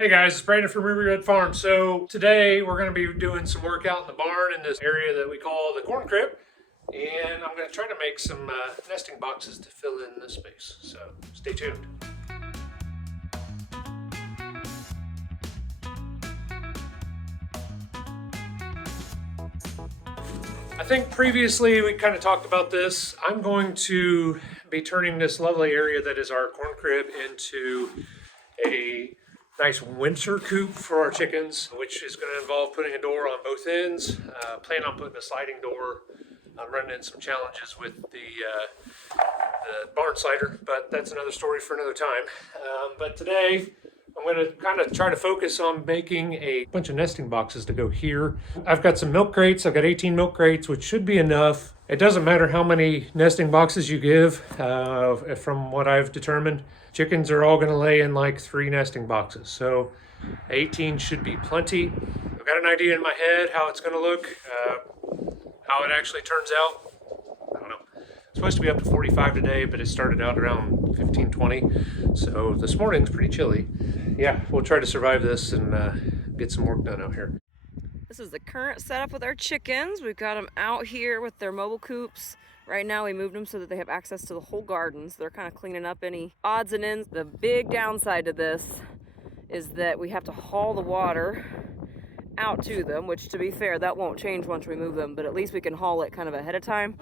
Hey guys, it's Brandon from Ruby Red Farm. So today we're going to be doing some work out in the barn in this area that we call the corn crib. And I'm going to try to make some nesting boxes to fill in this space. So stay tuned. I think previously we kind of talked about this. I'm going to be turning this lovely area that is our corn crib into a nice winter coop for our chickens, which is going to involve putting a door on both ends. Plan on putting a sliding door. I'm running into some challenges with the barn slider, but that's another story for another time. But today I'm going to kind of try to focus on making a bunch of nesting boxes to go here. I've got some milk crates. I've got 18 milk crates, which should be enough. It doesn't matter how many nesting boxes you give, from what I've determined. Chickens are all going to lay in like 3 nesting boxes. So 18 should be plenty. I've got an idea in my head how it's going to look, how it actually turns out. I don't know. It's supposed to be up to 45 today, but it started out around 15, 20. So this morning's pretty chilly. Yeah, we'll try to survive this and get some work done out here. This is the current setup with our chickens. We've got them out here with their mobile coops. Right now we moved them so that they have access to the whole garden. So they're kind of cleaning up any odds and ends. The big downside to this is that we have to haul the water out to them, which to be fair, that won't change once we move them, but at least we can haul it kind of ahead of time.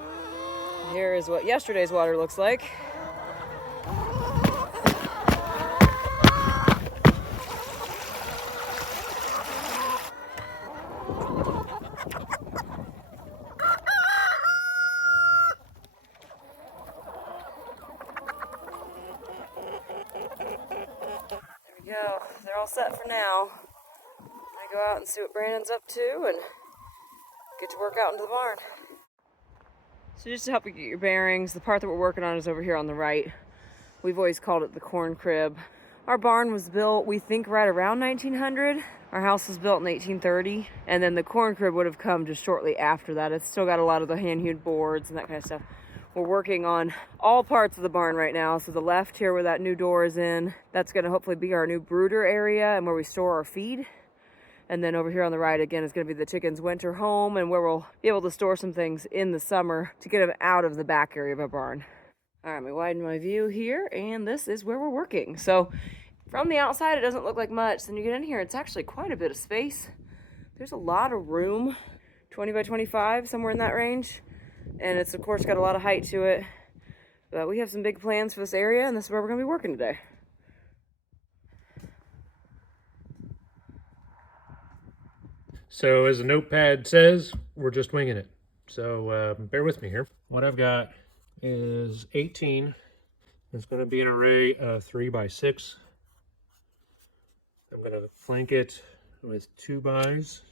Here is what yesterday's water looks like. Go. They're all set for now. I go out and see what Brandon's up to and get to work out into the barn. So just to help you get your bearings, the part that we're working on is over here on the right. We've always called it the corn crib. Our barn was built, we think, right around 1900. Our house was built in 1830, and then the corn crib would have come just shortly after that. It's still got a lot of the hand-hewed boards and that kind of stuff. We're working on all parts of the barn right now. So the left here where that new door is in, that's gonna hopefully be our new brooder area and where we store our feed. And then over here on the right, again, is gonna be the chickens' winter home and where we'll be able to store some things in the summer to get them out of the back area of our barn. All right, let me widen my view here, and this is where we're working. So from the outside, it doesn't look like much. Then you get in here, it's actually quite a bit of space. There's a lot of room, 20 by 25, somewhere in that range. And it's, of course, got a lot of height to it. But we have some big plans for this area, and this is where we're going to be working today. So as the notepad says, we're just winging it. So bear with me here. What I've got is 18. It's going to be an array of 3 by 6. I'm going to flank it with 2 bys.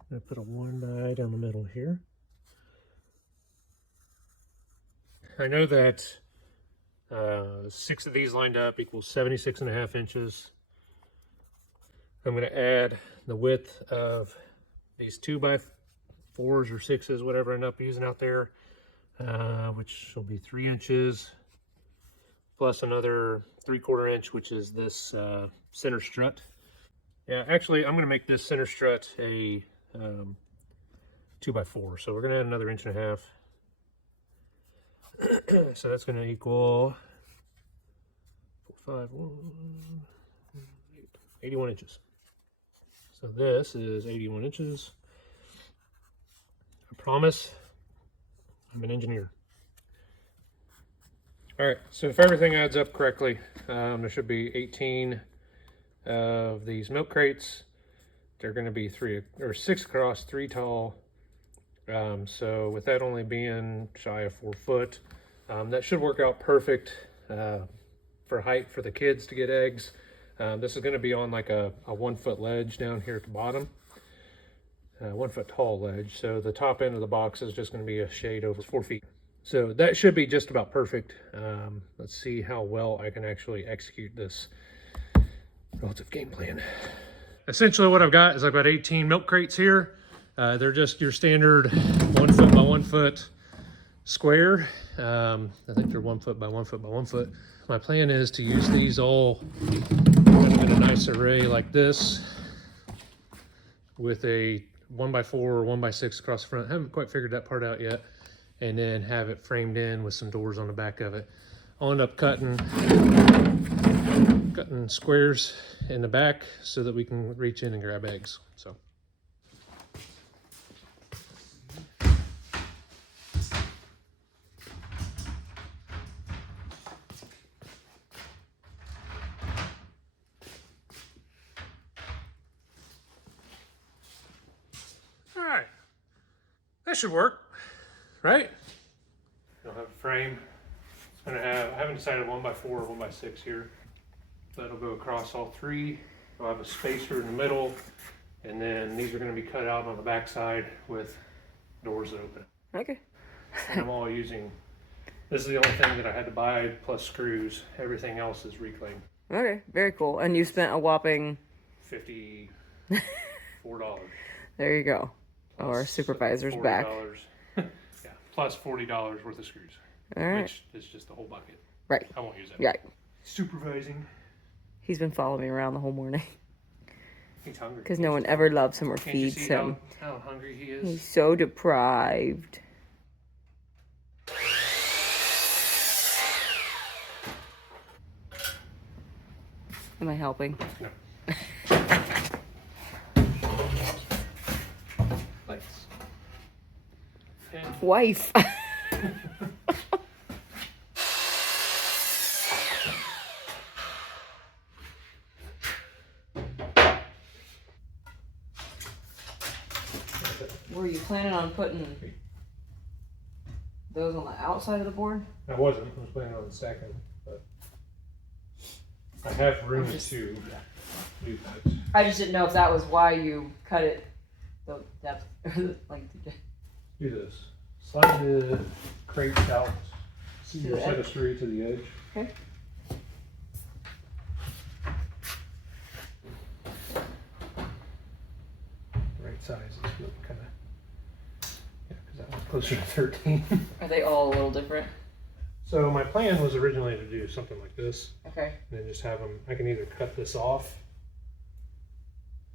I'm going to put a 1 by down the middle here. I know that 6 of these lined up equals 76.5 inches. I'm going to add the width of these 2 by 4s or 6s, whatever I end up using out there, which will be 3 inches, plus another 3/4 inch, which is this center strut. Yeah, actually, I'm going to make this center strut a 2 by 4, so we're going to add another 1.5 inches. So that's going to equal 4, 5, 1, 8, 81 inches. So this is 81 inches. I promise I'm an engineer. All right, so if everything adds up correctly, there should be 18 of these milk crates. They're going to be 6 across, 3 tall. So with that only being shy of 4 foot, that should work out perfect for height for the kids to get eggs. This is going to be on like a 1 foot ledge down here at the bottom, 1 foot tall ledge. So the top end of the box is just going to be a shade over 4 feet. So that should be just about perfect. Let's see how well I can actually execute this relative game plan. Essentially what I've got is I've got 18 milk crates here. They're just your standard 1 foot by 1 foot square. I think they're 1 foot by 1 foot by 1 foot. My plan is to use these all kind of in a nice array like this with a 1x4 or 1x6 across the front. I haven't quite figured that part out yet. And then have it framed in with some doors on the back of it. I'll end up cutting squares in the back so that we can reach in and grab eggs. So. All right, that should work, right? I'll have a frame. It's gonna have, I haven't decided 1x4 or 1x6 here. That'll go across all three. I'll have a spacer in the middle, and then these are gonna be cut out on the back side with doors that open. Okay. And I'm all using, this is the only thing that I had to buy plus screws. Everything else is reclaimed. Okay, very cool. And you spent a whopping $54. There you go. Our supervisor's back. Yeah, plus $40 worth of screws. All right. Which is just the whole bucket. Right. I won't use that. Right. Supervising. He's been following me around the whole morning. He's hungry. Because no one ever loves him or Can't you feeds see him. how hungry he is? He's so deprived. Am I helping? No. Lights. And Wife. Were you planning on putting those on the outside of the board? I wasn't. I was planning on stacking, but I have room to do that. I just didn't know if that was why you cut it the depth or the length. Do this. Slide the crate out. To the Set edge. it straight to the edge. Okay. Right size is good, kind of. Yeah, because that one's closer to 13. Are they all a little different? So my plan was originally to do something like this, Okay. and then just have them. I can either cut this off,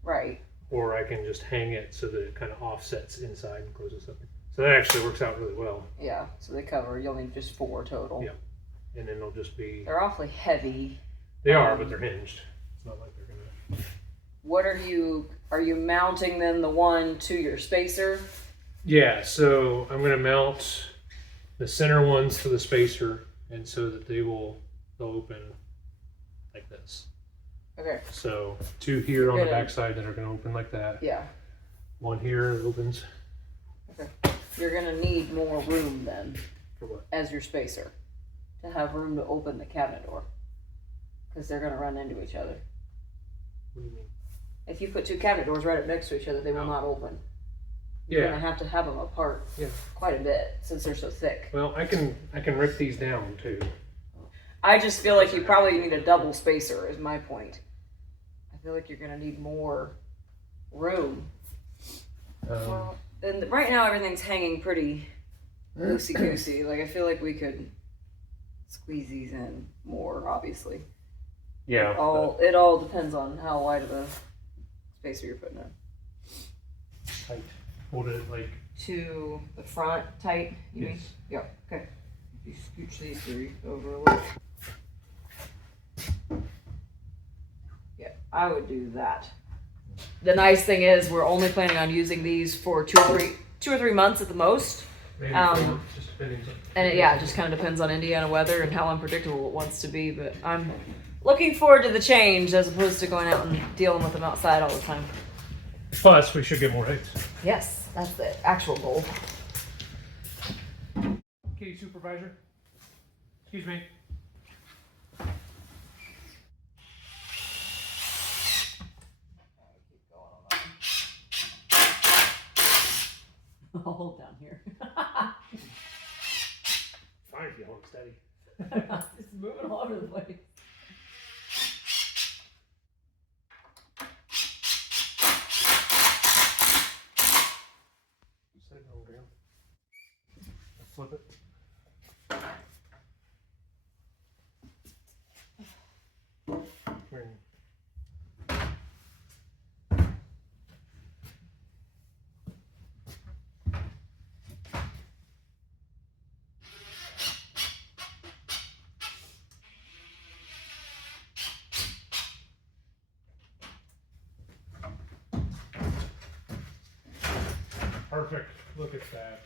Right. or I can just hang it so that it kind of offsets inside and closes up. So that actually works out really well. Yeah. So they cover. You'll need just 4 total. Yeah. And then they'll just be. They're awfully heavy. They are, but they're hinged. It's not like they're gonna. What are you mounting then the one to your spacer? Yeah. So I'm gonna mount the center ones to the spacer, and so that they'll open like this. Okay. So 2 here on the Good. back side that are gonna open like that. Yeah. 1 here opens. Okay. You're gonna need more room then For what? as your spacer to have room to open the cabinet door because they're gonna run into each other. What do you mean? If you put 2 cabinet doors right up next to each other, they will not open. You're Yeah. gonna have to have them apart Yeah. quite a bit since they're so thick. Well, I can rip these down too. I just feel like you probably need a double spacer is my point. I feel like you're gonna need more room. And right now everything's hanging pretty loosey goosey. Like I feel like we could squeeze these in more. Obviously, Yeah. it all depends on how wide of a spacer you're putting in. Tight. Hold it like. To the front, tight. You mean? Yes. Yeah. Okay. If you scooch these 3 over a little. Yeah, I would do that. The nice thing is we're only planning on using these for 2 or 3 months at the most. Maybe just depending on. And it just kind of depends on Indiana weather and how unpredictable it wants to be. But I'm looking forward to the change as opposed to going out and dealing with them outside all the time. Plus, we should get more eggs. Yes, that's the actual goal. Kitty supervisor. Excuse me. I'll hold down here. Fine if you hold it steady. It's moving all over the place. Set it on the ground. Flip it. Perfect. Look at that.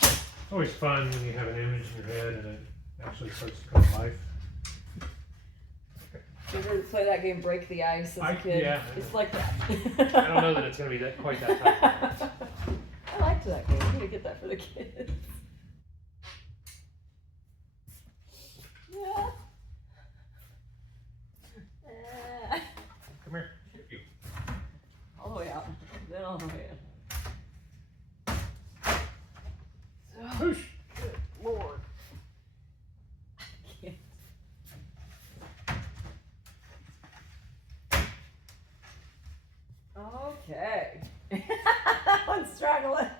It's always fun when you have an image in your head and it actually starts to come to life. Did you ever play that game Break the Ice as a kid? Yeah. It's like that. I don't know that it's going to be quite that type. I liked that game. I'm going to get that for the kids. Yeah. Come here. You. All the way out. Then all the way in. Whoosh. Good Lord. I can't. Okay. That one's struggling.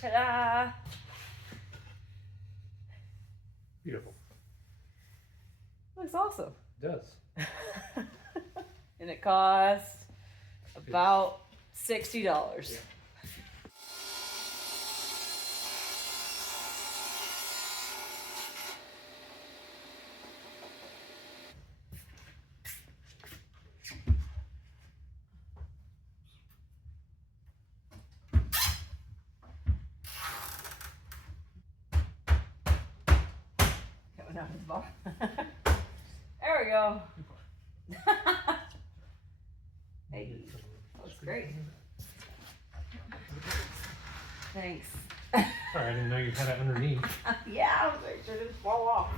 Ta-da! Beautiful. Looks awesome. It does. And it costs about $60. Yeah. Coming out of the bar. There we go. Hey, that looks great. Thanks. Sorry, I didn't know you had it underneath. Yeah, I was making sure it didn't fall off.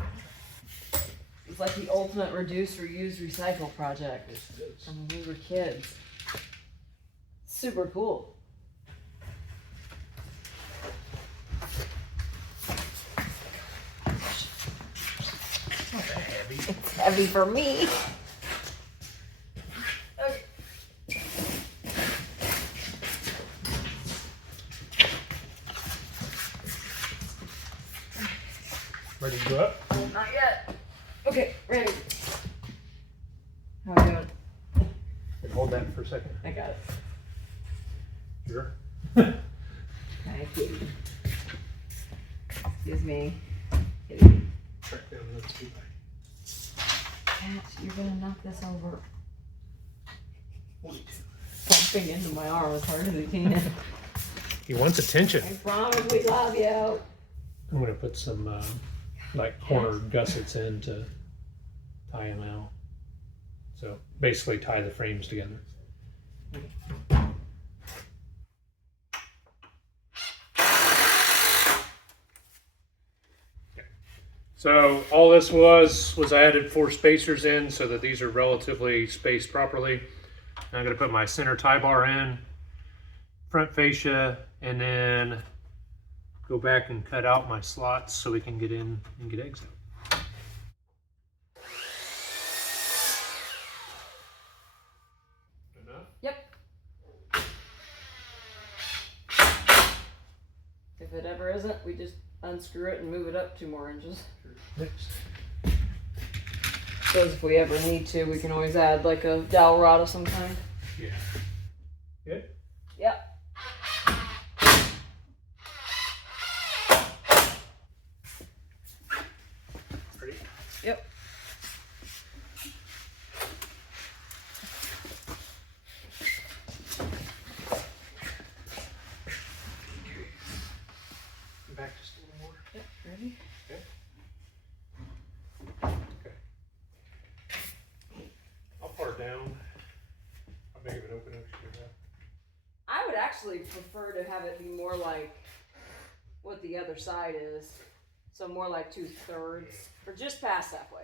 It's like the ultimate reduce, reuse, recycle project from when we were kids. Super cool. It's not that heavy. It's heavy for me. Okay. Ready to go up? Not yet. Okay, ready. How are we doing? Hold that for a second. I got it. Sure. Thank you. Excuse me. Kitty. Track down those two. Cat, you're gonna knock this over. Wait. Bumping into my arm as hard as he can. He wants attention. I promise we love you. I'm going to put some like corner gussets in to tie them out. So basically tie the frames together. So all this was I added 4 spacers in so that these are relatively spaced properly. And I'm going to put my center tie bar in, front fascia, and then go back and cut out my slots so we can get in and get eggs out. Enough? Yep. If it ever isn't, we just unscrew it and move it up 2 more inches. Next. Because if we ever need to, we can always add like a dowel rod of some kind. Yeah. Good? Yep. Ready? Yep. Back just a little more. Yep. Ready? Okay. Okay. How far down? How big of an opening should we have? I would actually prefer to have it be more like what the other side is. So more like 2/3 or just past halfway.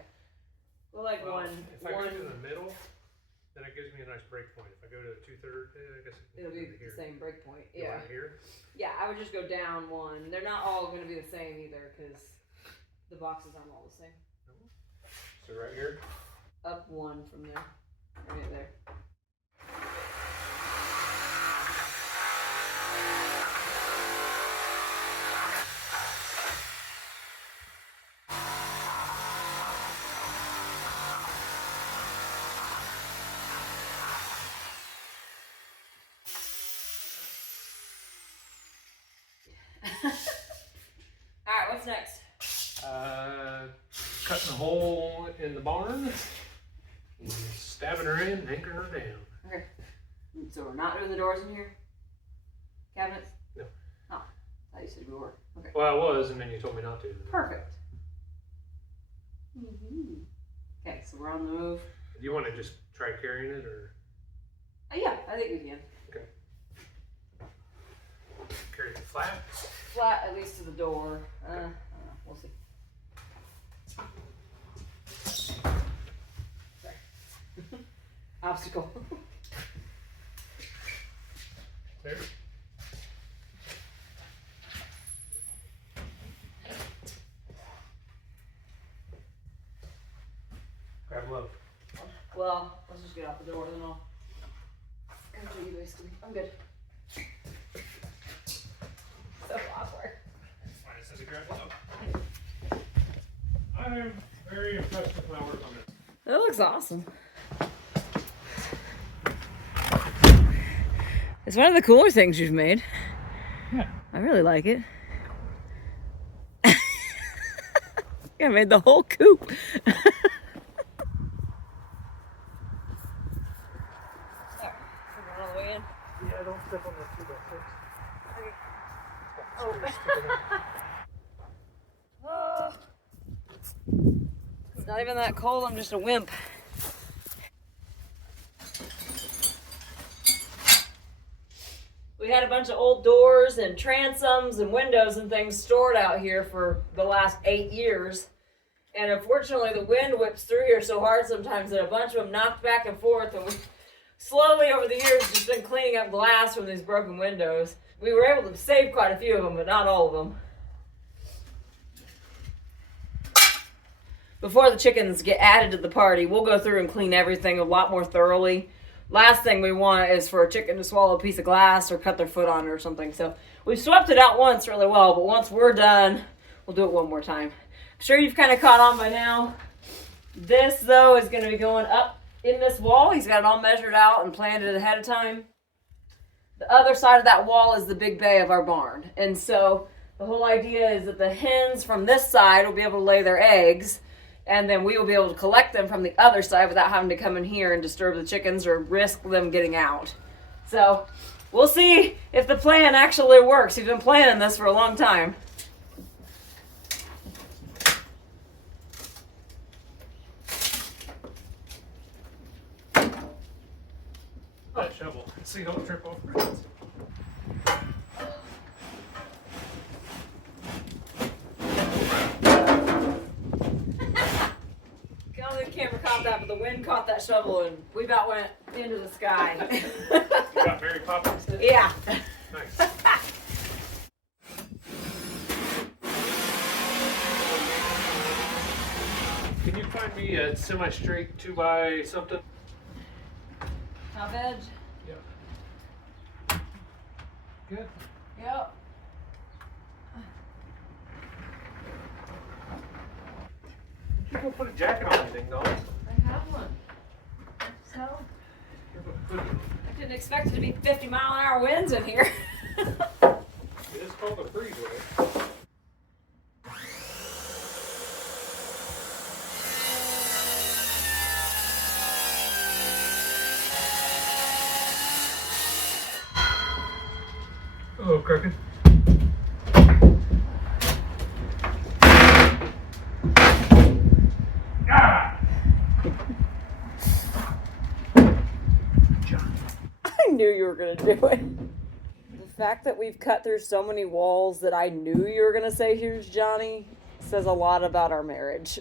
Well, like Well, one. If I go to the middle, then it gives me a nice break point. If I go to the 2/3, I guess It'll be here. the same break point. You Yeah. want it here? Yeah, I would just go down one. They're not all going to be the same either because The boxes aren't all the same. So right here? Up one from there. Right there. Alright, what's next? Cutting a hole in the barn, and stabbing her in and anchoring her down. Okay. So we're not doing the doors in here? Cabinets? No. Oh, I thought you said we were. Okay. Well, I was, and then you told me not to. Perfect. Mm-hmm. Okay, so we're on the move. Do you want to just try carrying it, or? Yeah, I think we can. Okay. Carry it flat? Flat, at least to the door. I don't know. We'll see. Sorry. Obstacle. There. Grab love. Well, let's just get out the door, then I'll come to you basically. I'm good. So awkward. Why it says grab love. I am very impressed with my work on this. That looks awesome. It's one of the cooler things you've made. Yeah. I really like it. I made the whole coop. Yeah, don't step on that too much. Oh. It's not even that cold, I'm just a wimp. We had a bunch of old doors and transoms and windows and things stored out here for the last 8 years. And unfortunately the wind whips through here so hard sometimes that a bunch of them knocked back and forth, and we slowly over the years just been cleaning up glass from these broken windows. We were able to save quite a few of them, but not all of them. Before the chickens get added to the party, we'll go through and clean everything a lot more thoroughly. Last thing we want is for a chicken to swallow a piece of glass or cut their foot on it or something. So we swept it out once really well, but once we're done, we'll do it one more time. I'm sure you've kind of caught on by now. This, though, is going to be going up in this wall. He's got it all measured out and planned it ahead of time. The other side of that wall is the big bay of our barn. And so the whole idea is that the hens from this side will be able to lay their eggs, and then we will be able to collect them from the other side without having to come in here and disturb the chickens or risk them getting out. So we'll see if the plan actually works. We've been planning this for a long time. That shovel. See, don't trip over it. The camera caught that, but the wind caught that shovel and we about went into the sky. You got Mary Poppins? Yeah. Nice. Can you find me a semi-straight 2x something? Top edge? Yep. Good. Yep. You go put a jacket on anything, though. I have one. So I didn't expect it to be 50-mile-an-hour winds in here. It is called a freeway. Hello, Crooked. I knew you were going to do it. The fact that we've cut through so many walls that I knew you were going to say "Here's Johnny" says a lot about our marriage.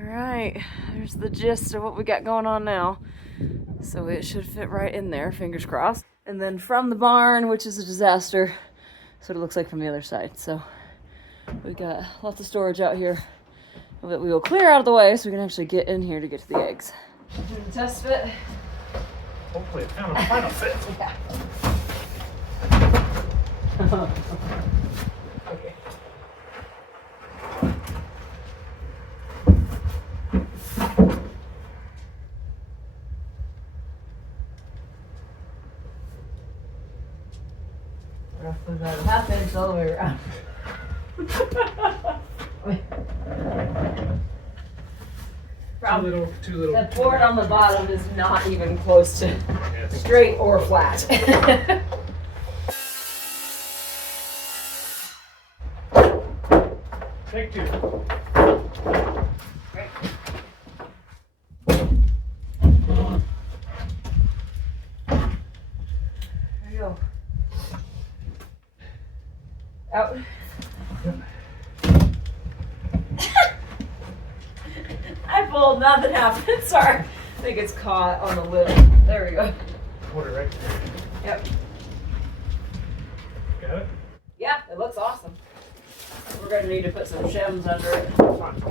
All right, there's the gist of what we got going on now. So it should fit right in there, fingers crossed. And then from the barn, which is a disaster, that's what it looks like from the other side. So we got lots of storage out here that we will clear out of the way so we can actually get in here to get to the eggs. Do the test fit. Hopefully it found a final fit. Yeah. Okay. Roughly about a half inch all the way around. Too little. That board on the bottom is not even close to straight or flat. Take two. Great. There you go. Out. I pulled, nothing happened. Sorry. I think it's caught on the lid. There we go. Put it right there. Yep. Got it? Yeah, it looks awesome. We're going to need to put some shims under it. Fine.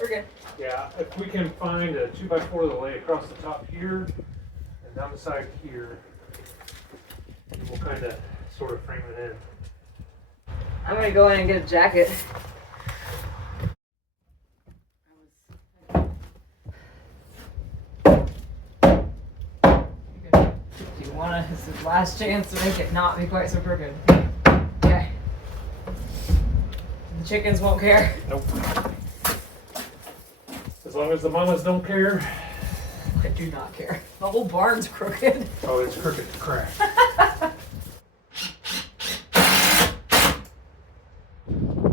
We're good. Yeah, if we can find a 2x4 to lay across the top here and down the side here, and we'll kind of sort of frame it in. I'm going to go in and get a jacket. If you want to, this is the last chance to make it not be quite so crooked. Okay. The chickens won't care. Nope. As long as the mamas don't care. I do not care. The whole barn's crooked. Oh, it's crooked to crap.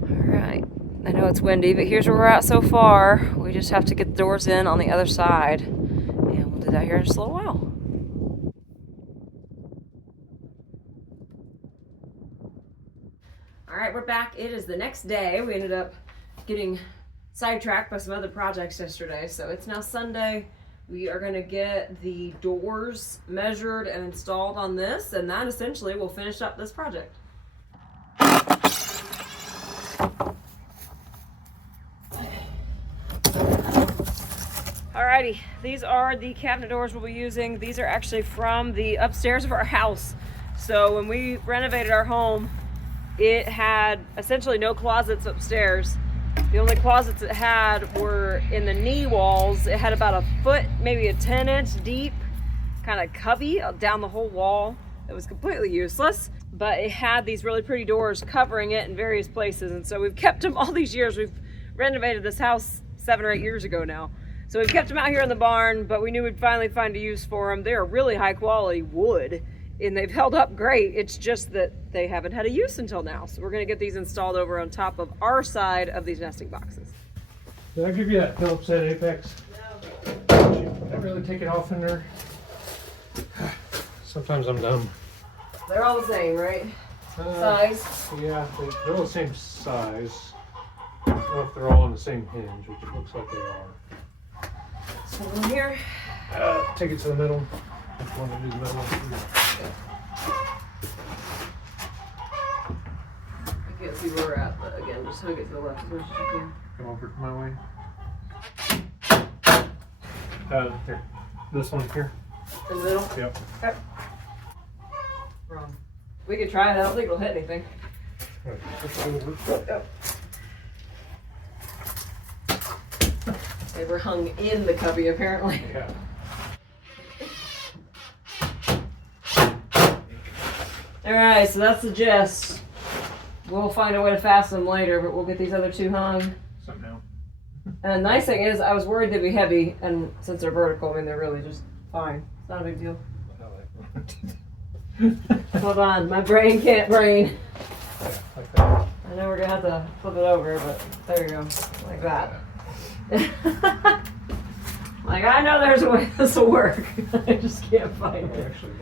Alright. I know it's windy, but here's where we're at so far. We just have to get the doors in on the other side. And we'll do that here in just a little while. Alright, we're back. It is the next day. We ended up getting sidetracked by some other projects yesterday, so it's now Sunday. We are going to get the doors measured and installed on this, and that essentially will finish up this project. Alrighty, these are the cabinet doors we'll be using. These are actually from the upstairs of our house. So when we renovated our home, it had essentially no closets upstairs. The only closets it had were in the knee walls. It had about a foot, maybe a 10-inch deep kind of cubby down the whole wall. It was completely useless, but it had these really pretty doors covering it in various places. And so we've kept them all these years. We've renovated this house 7 or 8 years ago now. So we've kept them out here in the barn, but we knew we'd finally find a use for them. They are really high quality wood, and they've held up great. It's just that they haven't had a use until now. So we're gonna get these installed over on top of our side of these nesting boxes. Did I give you that Phillips head Apex? No. Did I really take it off in there? Sometimes I'm dumb. They're all the same, right? Size? Yeah, they're all the same size. I don't know if they're all on the same hinge, which it looks like they are. So in here. Take it to the middle. If you want to do the middle. I can't see where we're at, but again, just hook it to the left as much as you can. Come over my way. Here. This one here. In the middle? Yep. Okay. Wrong. We could try it. I don't think it'll hit anything. Right. Push it over. Yep. They were hung in the cubby, apparently. Yeah. Alright, so that's the gist. We'll find a way to fasten them later, but we'll get these other two hung. Somehow. And the nice thing is, I was worried they'd be heavy, and since they're vertical, I mean, they're really just fine. It's not a big deal. Hold on, my brain can't brain. Yeah, like that. I know we're gonna have to flip it over, but there you go, like that. Like, I know there's a way this will work. I just can't find it. Actually,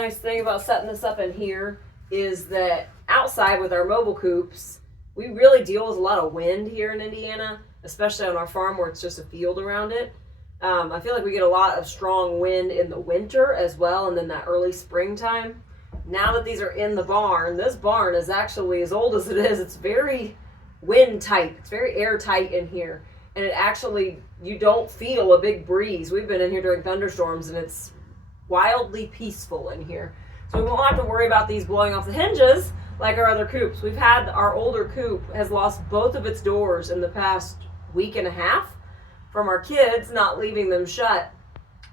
nice thing about setting this up in here is that outside with our mobile coops, we really deal with a lot of wind here in Indiana, especially on our farm where it's just a field around it. I feel like we get a lot of strong wind in the winter as well, and then that early springtime. Now that these are in the barn, this barn is actually, as old as it is, it's very wind tight. It's very airtight in here. And it actually, you don't feel a big breeze. We've been in here during thunderstorms and it's wildly peaceful in here. So we won't have to worry about these blowing off the hinges like our other coops. We've had our older coop has lost both of its doors in the past week and a half from our kids not leaving them shut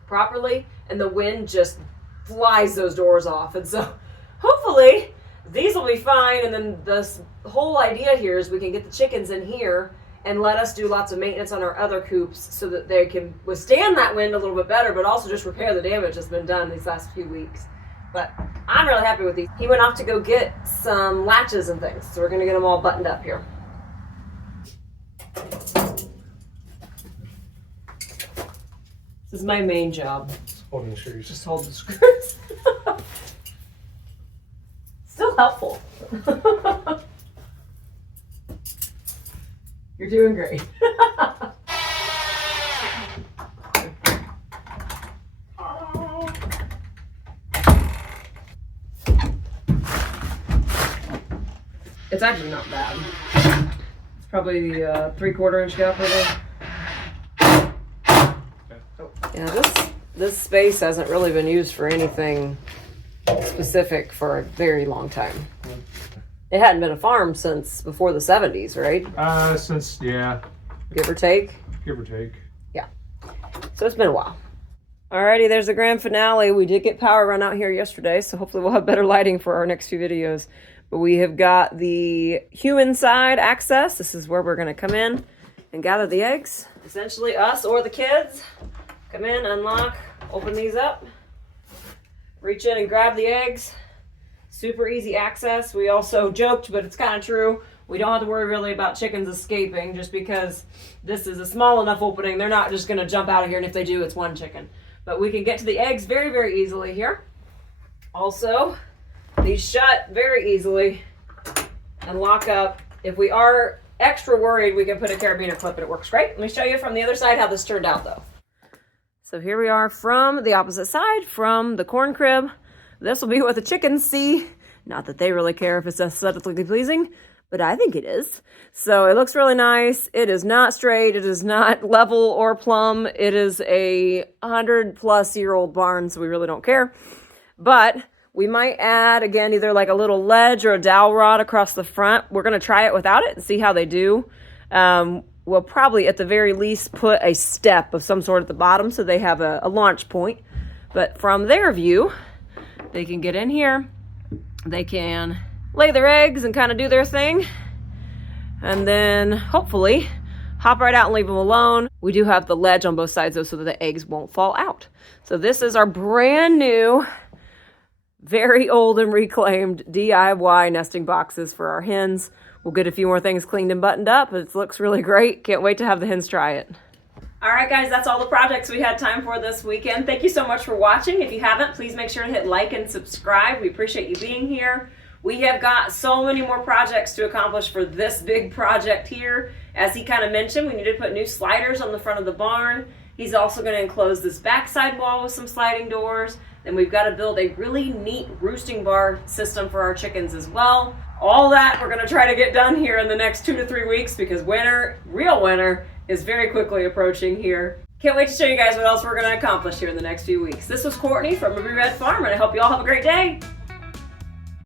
properly, and the wind just flies those doors off. And so hopefully these will be fine, and then the whole idea here is we can get the chickens in here and let us do lots of maintenance on our other coops so that they can withstand that wind a little bit better, but also just repair the damage that's been done these last few weeks. But I'm really happy with these. He went off to go get some latches and things, so we're gonna get them all buttoned up here. This is my main job. Holding screws. Just hold the screws. Still helpful. You're doing great. It's actually not bad. It's probably a 3/4 inch gap right there. Yeah, this space hasn't really been used for anything specific for a very long time. It hadn't been a farm since before the 70s, right? Yeah. Give or take? Give or take. Yeah. So it's been a while. Alrighty, there's the grand finale. We did get power run out here yesterday, so hopefully we'll have better lighting for our next few videos. But we have got the human side access. This is where we're going to come in and gather the eggs. Essentially us or the kids. Come in, unlock, open these up, reach in and grab the eggs. Super easy access. We also joked, but it's kind of true. We don't have to worry really about chickens escaping just because this is a small enough opening. They're not just going to jump out of here, and if they do, it's one chicken. But we can get to the eggs very, very easily here. Also, these shut very easily and lock up. If we are extra worried, we can put a carabiner clip and it works great. Let me show you from the other side how this turned out though. So here we are from the opposite side, from the corn crib. This will be what the chickens see. Not that they really care if it's aesthetically pleasing, but I think it is. So it looks really nice. It is not straight. It is not level or plumb. It is a 100-plus-year-old barn, so we really don't care. But we might add, again, either like a little ledge or a dowel rod across the front. We're going to try it without it and see how they do. We'll probably, at the very least, put a step of some sort at the bottom so they have a launch point. But from their view, they can get in here. They can lay their eggs and kind of do their thing. And then, hopefully, hop right out and leave them alone. We do have the ledge on both sides, though, so that the eggs won't fall out. So this is our brand new, very old and reclaimed DIY nesting boxes for our hens. We'll get a few more things cleaned and buttoned up. It looks really great. Can't wait to have the hens try it. All right, guys, that's all the projects we had time for this weekend. Thank you so much for watching. If you haven't, please make sure to hit like and subscribe. We appreciate you being here. We have got so many more projects to accomplish for this big project here. As he kind of mentioned, we need to put new sliders on the front of the barn. He's also going to enclose this backside wall with some sliding doors. Then we've got to build a really neat roosting bar system for our chickens as well. All that we're going to try to get done here in the next 2 to 3 weeks because winter, real winter, is very quickly approaching here. Can't wait to show you guys what else we're going to accomplish here in the next few weeks. This was Courtney from Ruby Red Farm, and I hope you all have a great day.